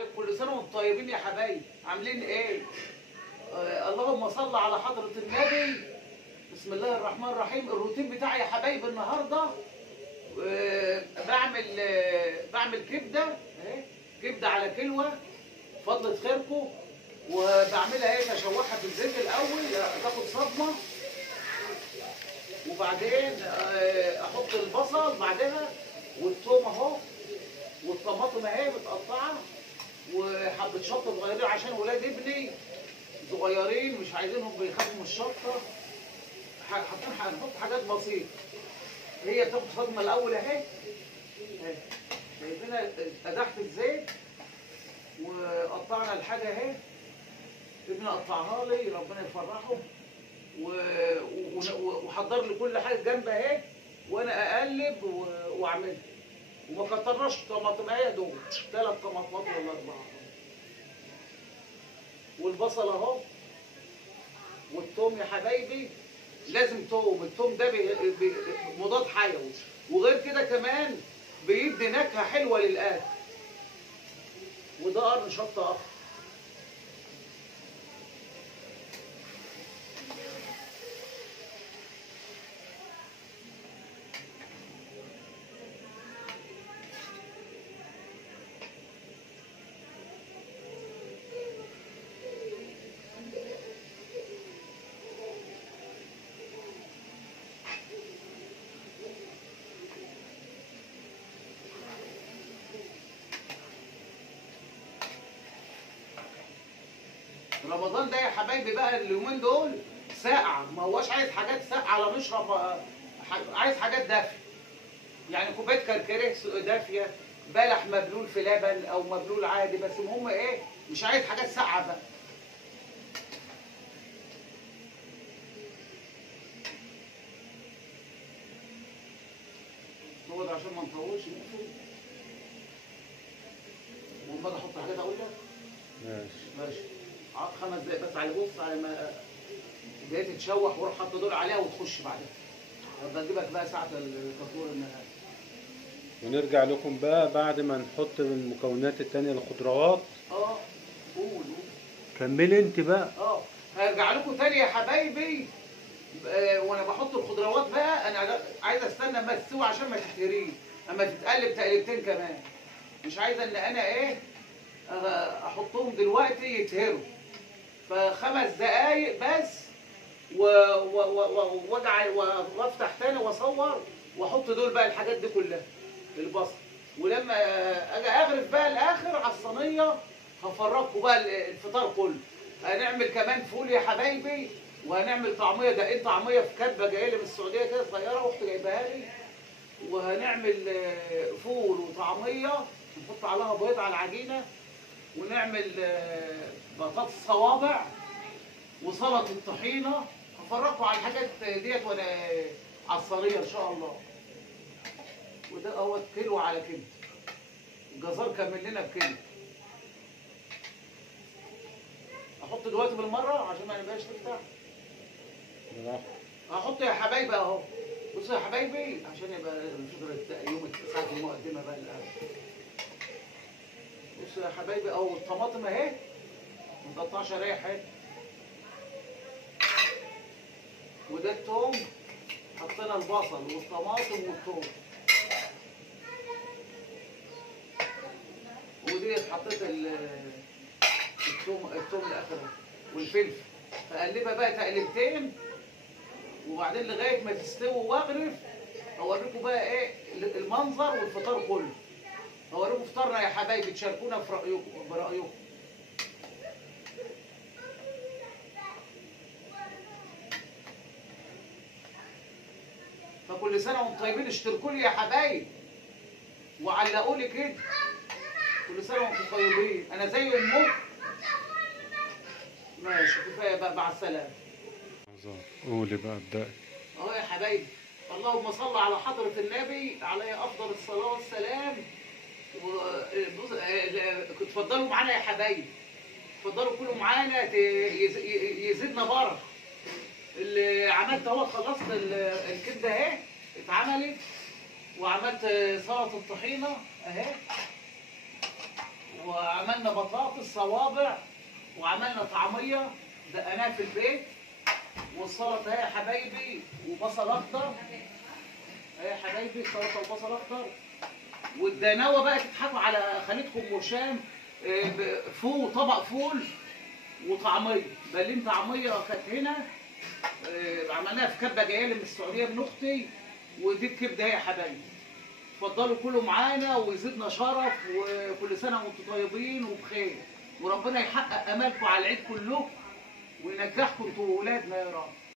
عليكم، كل سنه وانتم طيبين يا حبايبي. عاملين ايه؟ اللهم صل على حضره النبي. بسم الله الرحمن الرحيم. الروتين بتاعي يا حبايبي النهارده بعمل كبده اهي، كبده على كلوه فضلة خيركم. وبعملها ايه، بشوحها في الزيت الاول تاخد صدمه، وبعدين احط البصل بعدها والثوم اهو، والطماطم اهي متقطعه، وحبه شطه صغيرين عشان ولاد ابني صغيرين مش عايزينهم بيخافوا من الشطه. هنحط حاجات بسيطه. هي بتاخد صدمه الاول اهي، شايفينها قدحت الزيت وقطعنا الحاجه اهي. ابني قطعها لي ربنا يفرحه، وحضر لي كل حاجه جنبها اهي، وانا اقلب واعملها. وما كترناش طماطمايه دول، 3 طماطمات ولا 4. والبصل اهو، والثوم يا حبايبي لازم توم. الثوم ده مضاد حيوي، وغير كده كمان بيدي نكهه حلوه للاكل. وده قرن شطه اخضر. رمضان ده يا حبايبي بقى اليومين دول ساقعه، ما هواش عايز حاجات ساقعه لا نشرب، عايز حاجات دافيه. يعني كوبايه كركديه دافيه، بلح مبلول في لبن او مبلول عادي، بس المهم ايه، مش عايز حاجات ساقعه بقى. هو ده عشان ما نطولش نقفل. ولما اجي احط حاجات اقول لك ماشي. 5 دقايق بس، على بص على ما الدقايق تتشوح، واروح حاطط دول عليها وتخش بعدها. بجيبك بقى ساعه الفطور النهارده. ونرجع لكم بقى بعد ما نحط المكونات التانية الخضروات. قول كملي انت بقى. هرجع لكم تاني يا حبايبي. وانا بحط الخضروات بقى، انا عايز استنى اما تستوي عشان ما تتهريش، اما تتقلب تقلبتين كمان. مش عايزه ان انا ايه احطهم دلوقتي يتهروا. ف5 دقايق بس، واجعل وافتح تاني واصور واحط دول بقى الحاجات دي كلها البصل. ولما اجي اغرف بقى الاخر على الصينيه هفرجكم بقى الفطار كله. هنعمل كمان فول يا حبايبي، وهنعمل طعميه. دقيق طعميه في كبه جايه لي من السعوديه كده صغيره، واختي جايباها لي. وهنعمل فول وطعميه نحط عليها بيض على العجينه، ونعمل بطاطس صوابع وسلطه الطحينه. هفرجكم على الحاجات ديت وانا على الصينيه ان شاء الله. وده اهوت كيلو على كيلو. الجزار كمل لنا بكيلو. احط دلوقتي بالمره عشان ما نبقاش تفتح. هحط يا حبايبي اهو. بصوا يا حبايبي عشان يبقى يوم ساعه المقدمه بقى الاول. بصوا يا حبايبي اهو، الطماطم اهي متقطعه شرايح اهي. وده الثوم، حطينا البصل والطماطم والثوم. وديت حطيت الثوم الاخر والفلفل. فقلبها بقى تقلبتين، وبعدين لغايه ما تستوي واغرف. اوريكم بقى ايه المنظر والفطار كله. اوريكم فطارنا يا حبايبي، تشاركونا في برايكم. فكل سنه وانتم طيبين. اشتركوا لي يا حبايبي وعلقوا لي كده. كل سنه وانتم طيبين. انا زي امكم. ماشي كفايه بقى، مع السلامه. قولي بقى ابدأي. اهو يا حبايبي، اللهم صل على حضره النبي عليه افضل الصلاه والسلام. اتفضلوا معانا يا حبايبي، اتفضلوا كلوا معانا يزيدنا بركه. اللي عملت اهو، خلصت الكبده اهي اتعملت، وعملت سلطه الطحينه اهي، وعملنا بطاطس صوابع، وعملنا طعميه دقناها في البيت، والسلطه اهي يا حبايبي، وبصل اخضر اهي يا حبايبي، سلطه وبصل اخضر. والدناوه بقى تضحكوا على خالتكم وشام، فول، طبق فول وطعميه، بلين طعميه كانت هنا، عملناها في كبه جايه لي من السعوديه من اختي، ودي الكبده اهي يا حبايبي. اتفضلوا كلوا معانا ويزيدنا شرف، وكل سنه وانتم طيبين وبخير، وربنا يحقق امالكم على العيد كلكم وينجحكم انتوا واولادنا يا رب.